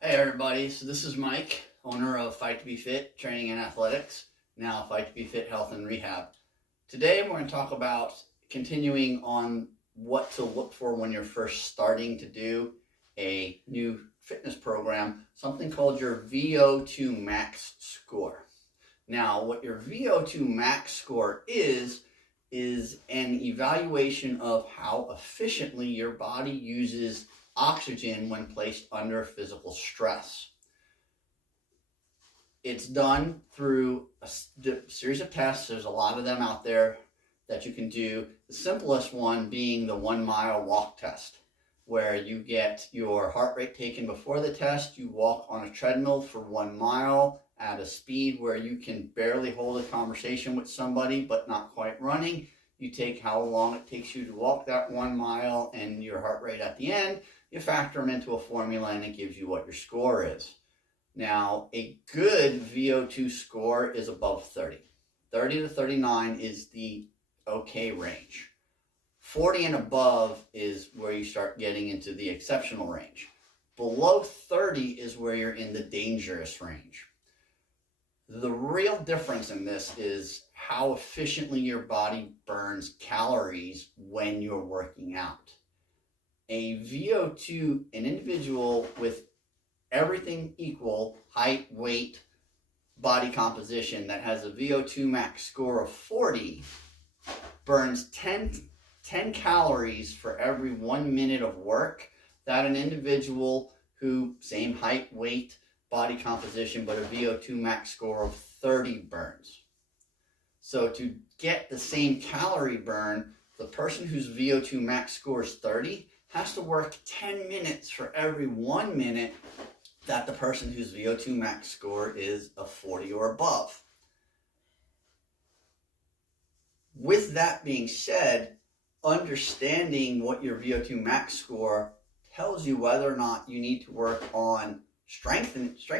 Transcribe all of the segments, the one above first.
Hey everybody, so this is Mike, owner of Fight to Be Fit Training and Athletics, now Fight to Be Fit Health and Rehab. Today we're going to talk about continuing on what to look for when you're first starting to do a new fitness program, something called your VO2 Max score. Now, what your VO2 Max score is an evaluation of how efficiently your body uses oxygen when placed under physical stress. It's done through a series of tests. There's a lot of them out there that you can do. The simplest one being the 1 mile walk test, where you get your heart rate taken before the test. You walk on a treadmill for 1 mile at a speed where you can barely hold a conversation with somebody, but not quite running. You take how long it takes you to walk that 1 mile and your heart rate at the end. You factor them into a formula and it gives you what your score is. Now, a good VO2 score is above 30. 30 to 39 is the okay range. 40 and above is where you start getting into the exceptional range. Below 30 is where you're in the dangerous range. The real difference in this is how efficiently your body burns calories when you're working out. A VO2, an individual with everything equal, height, weight, body composition, that has a VO2 max score of 40, burns 10 calories for every 1 minute of work that an individual who, same height, weight, body composition, but a VO2 max score of 30 burns. So to get the same calorie burn, the person whose VO2 max score is 30 has to work 10 minutes for every 1 minute that the person whose VO2 max score is a 40 or above. With that being said, understanding what your VO2 max score tells you whether or not you need to work on strength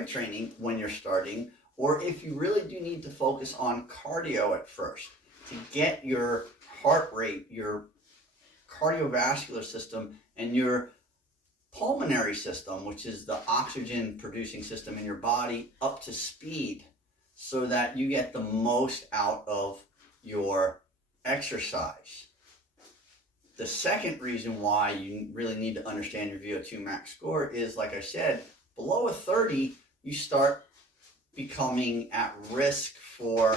training when you're starting, or if you really do need to focus on cardio at first to get your heart rate, your cardiovascular system, and your pulmonary system, which is the oxygen producing system in your body, up to speed so that you get the most out of your exercise. The second reason why you really need to understand your VO2 max score is, like I said, below a 30, you start becoming at risk for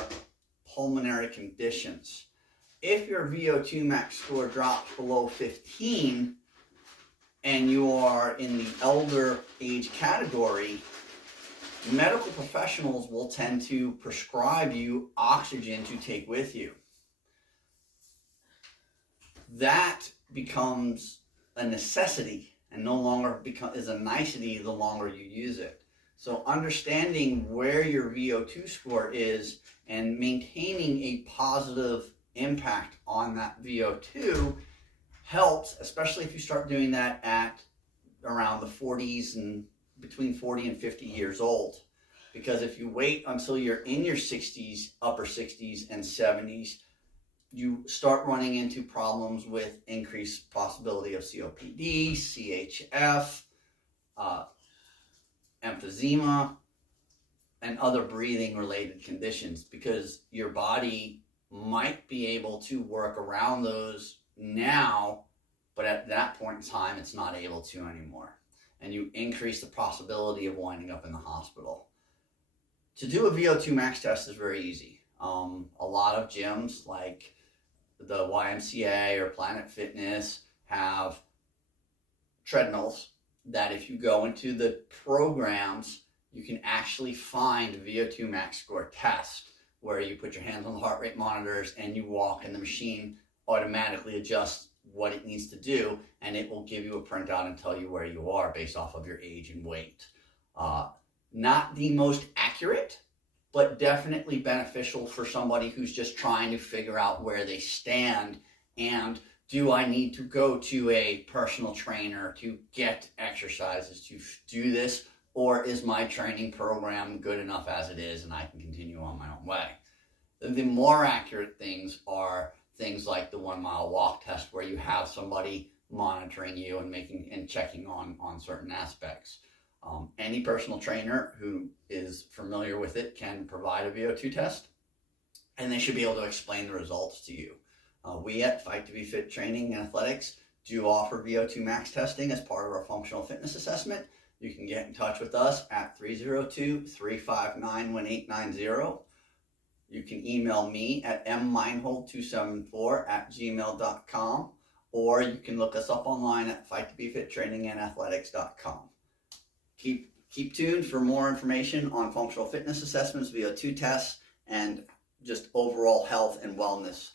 pulmonary conditions. If your VO2 max score drops below 15 and you are in the elder age category, medical professionals will tend to prescribe you oxygen to take with you. That becomes a necessity and no longer is a nicety the longer you use it. So understanding where your VO2 score is and maintaining a positive impact on that VO2 helps, especially if you start doing that at around the 40s and between 40 and 50 years old. Because if you wait until you're in your 60s, upper 60s and 70s, you start running into problems with increased possibility of COPD, CHF, emphysema, and other breathing related conditions, because your body might be able to work around those now, but at that point in time, it's not able to anymore. And you increase the possibility of winding up in the hospital. To do a VO2 max test is very easy. A lot of gyms like the YMCA or Planet Fitness have treadmills that if you go into the programs, you can actually find a VO2 max score test where you put your hands on the heart rate monitors and you walk and the machine automatically adjusts what it needs to do, and it will give you a printout and tell you where you are based off of your age and weight. Not the most accurate, but definitely beneficial for somebody who's just trying to figure out where they stand and do I need to go to a personal trainer to get exercises to do this, or is my training program good enough as it is and I can continue on my own way? The more accurate things are things like the 1 mile walk test, where you have somebody monitoring you and checking on certain aspects. Any personal trainer who is familiar with it can provide a VO2 test, and they should be able to explain the results to you. We at Fight to Be Fit Training and Athletics do offer VO2 Max testing as part of our functional fitness assessment. You can get in touch with us at 302-359-1890. You can email me at mmeinhold274@gmail.com, or you can look us up online at fighttobefittrainingandathletics.com. Keep tuned for more information on functional fitness assessments, VO2 tests, and just overall health and wellness